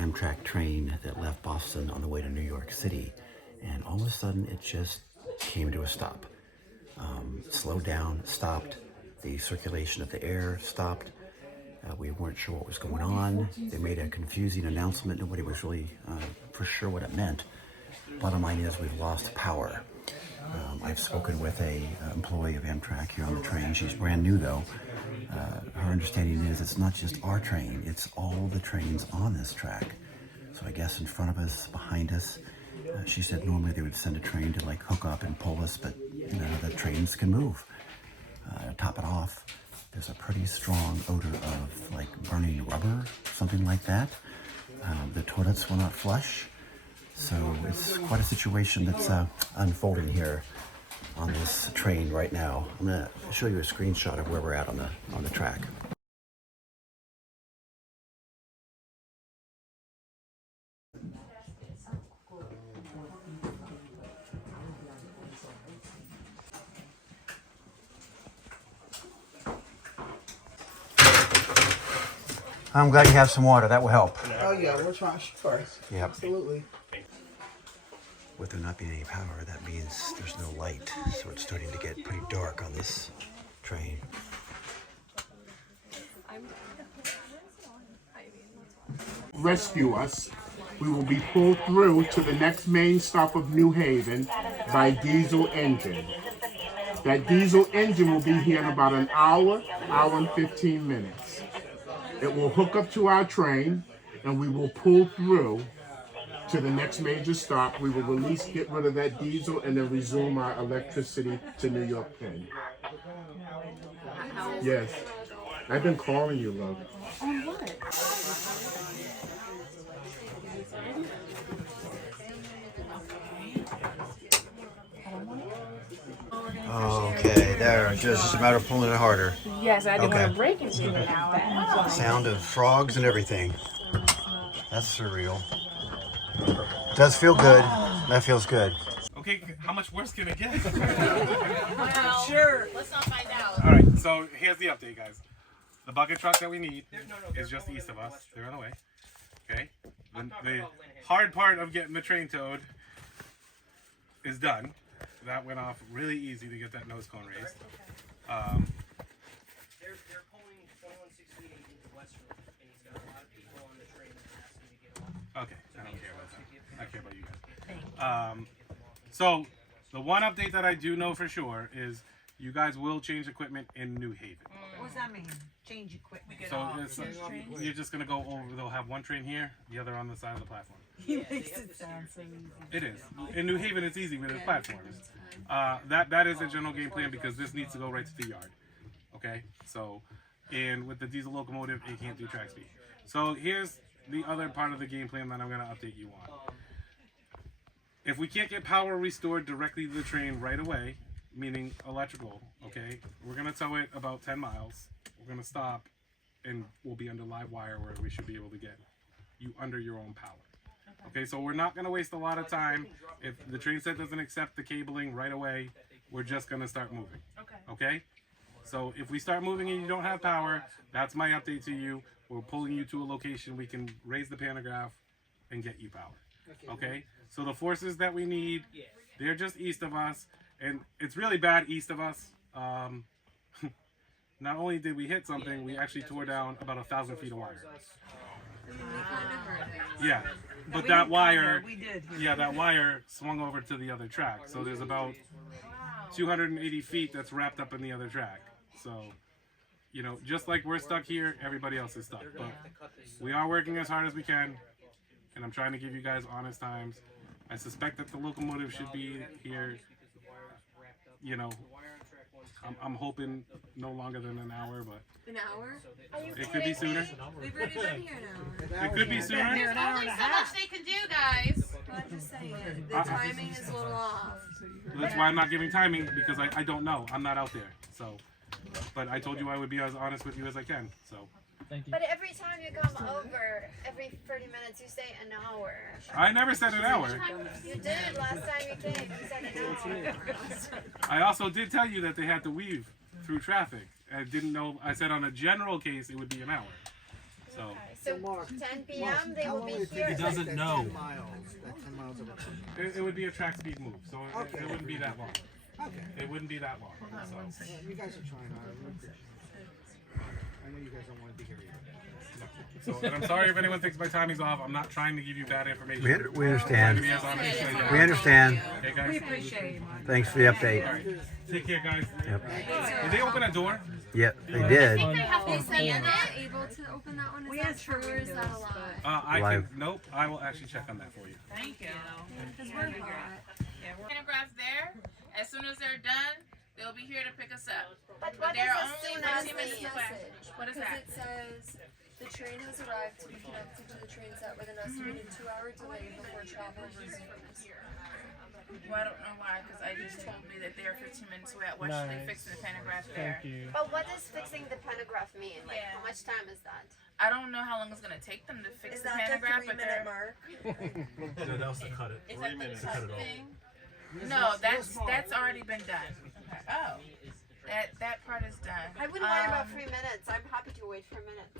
Amtrak train that left Boston on the way to New York City, and all of a sudden it just came to a stop. Slowed down, stopped, the circulation of the air stopped. We weren't sure what was going on. They made a confusing announcement. Nobody was really for sure what it meant. Bottom line is we've lost power. I've spoken with a employee of Amtrak here on the train. She's brand new though. Her understanding is it's not just our train, it's all the trains on this track. So I guess in front of us, behind us, she said normally they would send a train to like hook up and pull us, but the trains can move. Top it off, there's a pretty strong odor of like burning rubber, something like that. The toilets will not flush. So it's quite a situation that's unfolding here on this train right now. I'm going to show you a screenshot of where we're at on the track. I'm glad you have some water. That will help. Oh yeah, we'll try first. Yep. Absolutely. With there not being any power, that means there's no light, so it's starting to get pretty dark on this train. Rescue us. We will be pulled through to the next main stop of New Haven by diesel engine. That diesel engine will be here in about an hour and 15 minutes. It will hook up to our train and we will pull through to the next major stop. We will release, get rid of that diesel and then resume our electricity to New York Penn. Yes. I've been calling you, love. On what? Okay, there. Just a matter of pulling it harder. Yes, I didn't Okay. want to break it too now. Sound of frogs and everything. That's surreal. Does feel good. That feels good. Okay, how much worse can it get? Well, sure. Let's not find out. All right, so here's the update, guys. The bucket truck that we need is just east of us. They're on the way. Okay. The hard part of getting the train towed is done. That went off really easy to get that nose cone raised. They're pulling 2168 into Westwood, and he's got a lot of people on the train that ask him to get off. Okay, I don't care about that. I care about you guys. So the one update that I do know for sure is you guys will change equipment in New Haven. What does that mean? Change equipment. So you're just gonna go over. They'll have one train here, the other on the side of the platform. He makes it sound so easy. It is. In New Haven, it's easy with the platforms. That is a general game plan because this needs to go right to the yard. Okay? So, and with the diesel locomotive, it can't do track speed. So here's the other part of the game plan that I'm going to update you on. If we can't get power restored directly to the train right away, meaning electrical, okay, we're going to tow it about 10 miles. We're going to stop, and we'll be under live wire where we should be able to get you under your own power. Okay, so we're not going to waste a lot of time. If the train set doesn't accept the cabling right away, we're just going to start moving. Okay? So if we start moving and you don't have power, that's my update to you. We're pulling you to a location we can raise the pantograph and get you power. Okay? So the forces that we need, they're just east of us. And it's really bad east of us. Not only did we hit something, we actually tore down about 1,000 feet of wire. Yeah. But that wire, that wire swung over to the other track. So there's about 280 feet that's wrapped up in the other track. So, just like we're stuck here, everybody else is stuck. But we are working as hard as we can, and I'm trying to give you guys honest times. I suspect that the locomotive should be here, I'm hoping no longer than an hour, but an hour? It could be sooner. We've already been here an hour. It could be sooner. There's only so much they can do, guys. I'm just saying, the timing is a little off. That's why I'm not giving timing, because I don't know. I'm not out there. So, but I told you I would be as honest with you as I can. So. But every time you come over, every 30 minutes, you say an hour. I never said an hour. You did last time you came. You said an hour. I also did tell you that they had to weave through traffic. I didn't know. I said on a general case it would be an hour. So. Okay. So Mark, 10 p.m. they how will long be would it take here. to He doesn't take that know. 10 miles, that 10 miles of it? It would be a track speed move, so it wouldn't be that long. Okay. It wouldn't be that long. So. Yeah, you guys are trying hard. I really appreciate it. I know you guys don't want to be here either. So, and I'm sorry if anyone thinks my timing's off. I'm not trying to give you bad information. We understand. Maybe as honest as I can. We understand. Okay, guys? We appreciate you, Mark. Thanks for the update. All right. Take care, guys. Yep. Did they open a door? Yep, they did. They said they're not able to open that one. Is that true or is that a lie? I Live. can. Nope. I will actually check on that for you. Thank you. Because we're hot. Panographs there. As soon as they're done, they'll be here to pick us up. But what they're does only as soon as 15 minutes mean? away. What is that? Because it says the train has arrived to be connected to the train set with an estimated 2-hour delay before travel resumes. Well, I don't know why, because I just told me that they're 15 minutes away. Why should they fix the pantograph there? But what does fixing the pantograph mean? Like, how much time is that? I don't know how long it's going to take them to fix Is the that the pantograph, but 3-minute they're... mark? No, that was to cut it. 3 minutes to cut it off. No, that's already been done. Okay. Oh, that part is done. I wouldn't worry about 3 minutes. I'm happy to wait for minutes.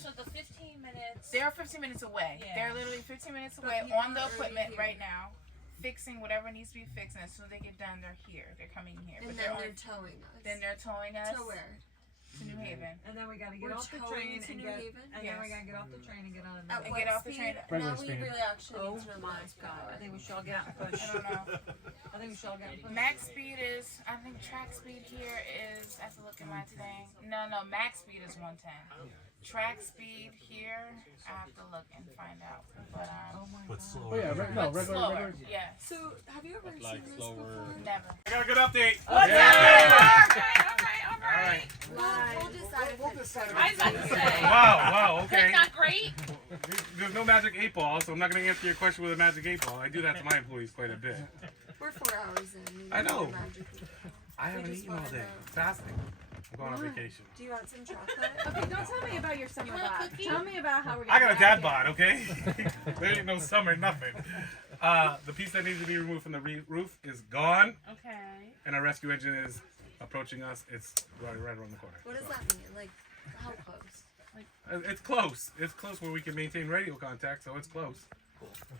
So the 15 minutes. They're 15 minutes away. Yeah. They're literally 15 minutes away on the equipment right now, fixing whatever needs to be fixed. And as soon as they get done, they're here. They're coming here. And but then they're they're towing us. Then they're towing us To where? to New Haven. And then we gotta get We're off the towing train to and New get, Haven? and then we gotta get off the train and get on At another. And what get off the speed? train. Now we really actually Oh need to know my miles per God! hour. I think we should all get out and push. I don't know. I think we should all get out and push. Max speed is, I think track speed here is, I have to look at my thing. No, max speed is 110. Track speed here, I have to look and find out. But, What's slower? Oh, yeah, but slower, yeah. So, have you ever seen this before? Never. I got a good update. What's All right. We'll decide if it's I was about to say. Wow. Okay. That's not great. There's no magic 8 ball, so I'm not going to answer your question with a magic 8 ball. I do that to my employees quite a bit. We're 4 hours in. I know. Magically. I haven't eaten all day. Fasting. I'm going on vacation. Do you want some chocolate? Okay, don't tell me about your summer bod. Tell me about how we're gonna. I got a get dad out bod, okay? There ain't no summer, nothing. The piece that needs to be removed from the roof is gone, Okay. and our rescue engine is approaching us. It's right around the corner. What does that mean? Like, how close? It's close. It's close where we can maintain radio contact, so it's close.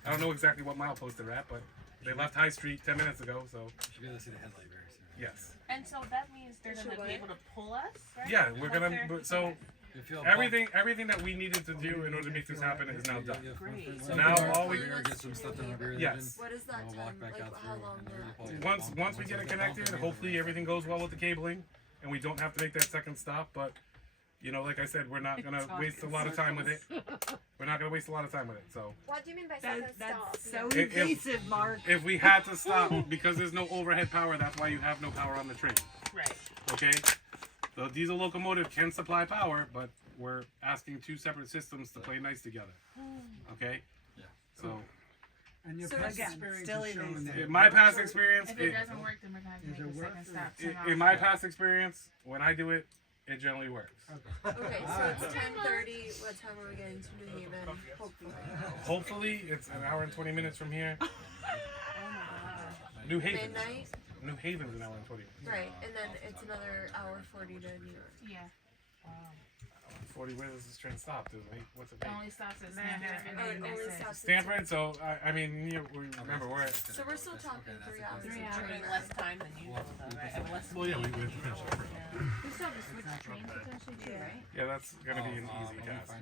I don't know exactly what milepost they're at, but they left High Street 10 minutes ago, so Should be able to see the headlight very soon. yes. And so that means they're going to be able to pull us, right? Yeah, we're gonna. So If you feel everything that we needed to do in order to make this happen is now done. Great. So now all we get some stuff done over here. Yes. What is that We'll time? walk back Like, out how through. long will once we get it connected, hopefully everything goes well with the cabling, and we don't have to make that second stop. But you know, like I said, we're not gonna waste a lot of time with it. We're not gonna waste a lot of time with it. So What do you mean by second stop? That's so If- invasive, Mark. if we had to stop because there's no overhead power, that's why you have no power on the train. Right. Okay. The diesel locomotive can supply power, but we're asking 2 separate systems to play nice together. Okay. Yeah. So And your So past again, experience still is showing that. in my past experience, If it doesn't work, then we're going to have to make a second stop. 10 in my past experience, when I do it, it generally works. Okay, so it's 10:30. What time are we getting to New Haven? Hopefully. Hopefully, it's an hour and 20 minutes from here. New Haven. Midnight? New Haven's an hour and 20 minutes. Right, and then it's another hour 40 to New York. Yeah. 40, where does this train stop? What's it It make? only stops at Stanford, and Oh, then it only that's it. stops at Stanford, so I mean, remember we're at. So we're still talking 3 hours. 3 of hours. train Less time than usual, though, right? And less Well, yeah, we have to finish it first. We still have to switch trains potentially too, right? Yeah, that's gonna be an easy task.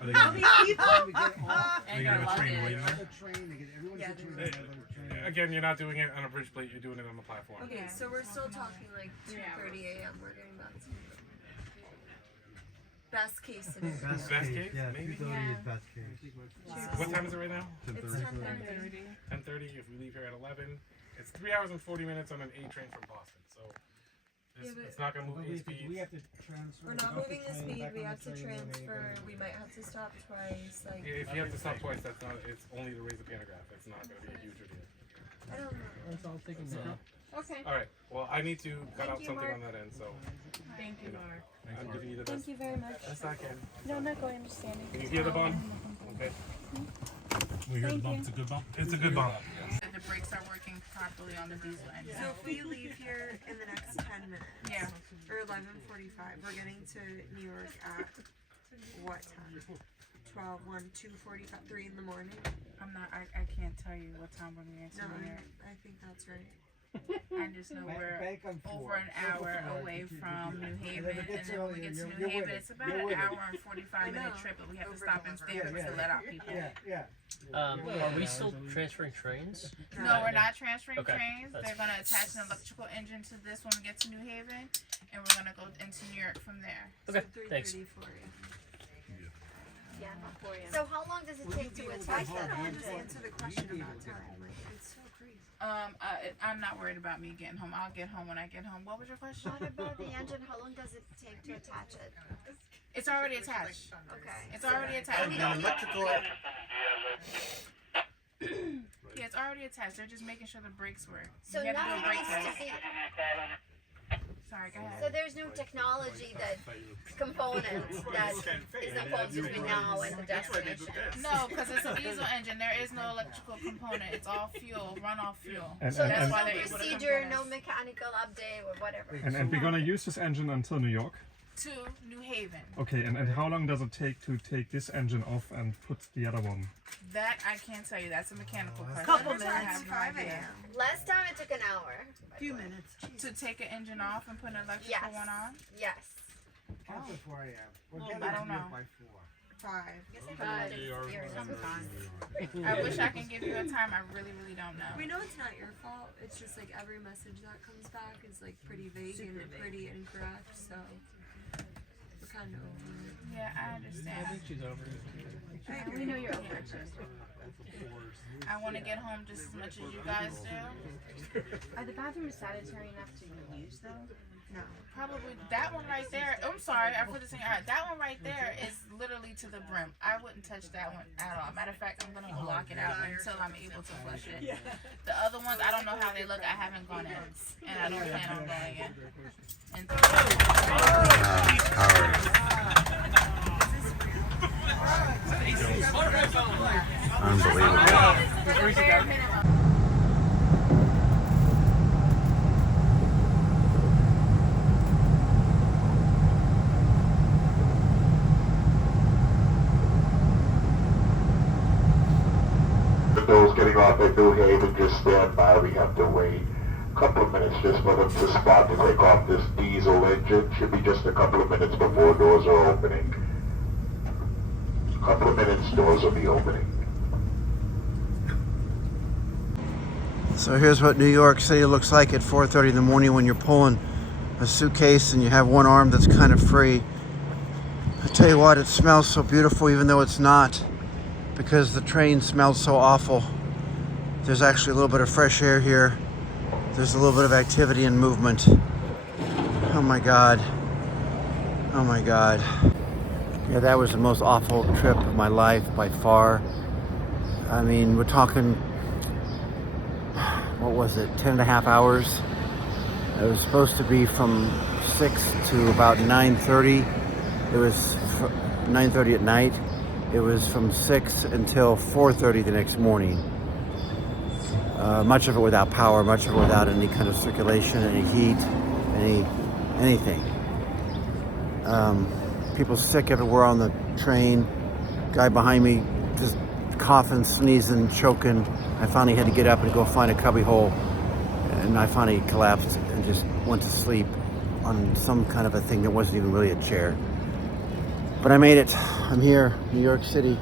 Are they How gonna many people? We get off and they your gonna have a train luggage. waiting there? the train, they get everyone's Yeah, situated on the train. Again, you're not doing it on a bridge plate, you're doing it on the platform. Okay, so we're still talking like 2:30 a.m. We're getting back to New York. Best case scenario. Best case? Yeah, Maybe? 2:30 is best case. What time is it right now? It's 10:30. 10:30. If we leave here at 11, it's 3 hours and 40 minutes on an A train from Boston. So Yeah, but- it's not gonna move But A we speed. have to transfer. We're get not off moving the train, speed. back We on have the to train, and then transfer. We might have to stop twice. Like, If you have to stop twice, that's not. It's only to raise the pantograph. It's not gonna be a huge ordeal. I don't know. It's all taken care of. Okay. All right. Well, I need to cut out you, something Mark. on that end, so Thank you, Mark. I'm giving you the Thank best. you very much. Best I can. No, I'm not going. I'm just standing. Can you hear the bump? Okay. We hear the bump. It's a good bump. It's a good bump. The brakes are working properly on the diesel engine. So if we leave here in the next 10 minutes, Yeah. or 11:45, we're getting to New York at What time? 12, 1, 2:45, 3 in the morning? I can't tell you what time we're going to No, New York. I think that's right. I just know we're over an hour away from New Haven, and then when we get to New Haven, it's about an hour and 45-minute trip, but we have to stop in Stanford to let out people. Are we still transferring trains? No, we're not transferring Okay, trains. that's They're going to attach an electrical engine to this when we get to New Haven, and we're going to go into New York from there. Okay, So 3:30, thanks. 4 a.m. Yeah, not for you. So how long does it take to attach that Just engine? answer the question about time. Like, it's so crazy. I'm not worried about me getting home. I'll get home when I get home. What was your question? What about the engine? How long does it take to attach it? It's already attached. Okay. It's already attached. electrical. Yeah, it's already attached. They're just making sure the brakes work. So You have to do a nothing brake needs to test. be. Sorry, go So ahead. there's no technology that component that is involved between now and the destination. No, because it's a diesel engine. There is no electrical component. It's all fuel, runoff fuel. So That's there's why no they're able to procedure, come no to mechanical update or whatever. And we're gonna use this engine until New York. New Haven. Okay, and how long does it take to take this engine off and put the other one? That I can't tell you. That's a mechanical question. Couple I minutes. have no 5 idea. a.m. Last time it took an hour. Few minutes. To take an engine off and put an electrical Yes. one on? Yes. After 4 a.m. We're getting I don't to know. by 4. 5. But I wish I can give you a time. I really, really don't know. We know it's not your fault. It's just like every message that comes back is like pretty vague and pretty incorrect. So we're kind of over it. Yeah, I understand. She's over. We know you're over it. I want to get home just as much as you guys do. Are the bathrooms sanitary enough to use though? No. Probably that one right there. I'm sorry, I put this in. All right, that one right there is literally to the brim. I wouldn't touch that one at all. Matter of fact, I'm gonna block it out until I'm able to flush it. The other ones, I don't know how they look. I haven't gone in, and I don't plan on going in. And Unbelievable. for the bare minimum. Those getting off at New Haven, just stand by. We have to wait a couple of minutes just for them to spot to take off this diesel engine. Should be just a couple of minutes before doors are opening. A couple of minutes, doors will be opening. So here's what New York City looks like at 4:30 in the morning when you're pulling a suitcase and you have one arm that's kind of free. I tell you what, it smells so beautiful even though it's not, because the train smells so awful. There's actually a little bit of fresh air here. There's a little bit of activity and movement. Oh my God. Oh my God. Yeah, that was the most awful trip of my life by far. I mean, we're talking, what was it, 10 and a half hours? It was supposed to be from 6 to about 9:30. It was 9:30 at night. It was from 6 until 4:30 the next morning. Much of it without power, much of it without any kind of circulation, any heat, anything. People sick everywhere on the train. Guy behind me just coughing, sneezing, choking. I finally had to get up and go find a cubby hole, and I finally collapsed and just went to sleep on some kind of a thing that wasn't even really a chair. But I made it. I'm here, New York City.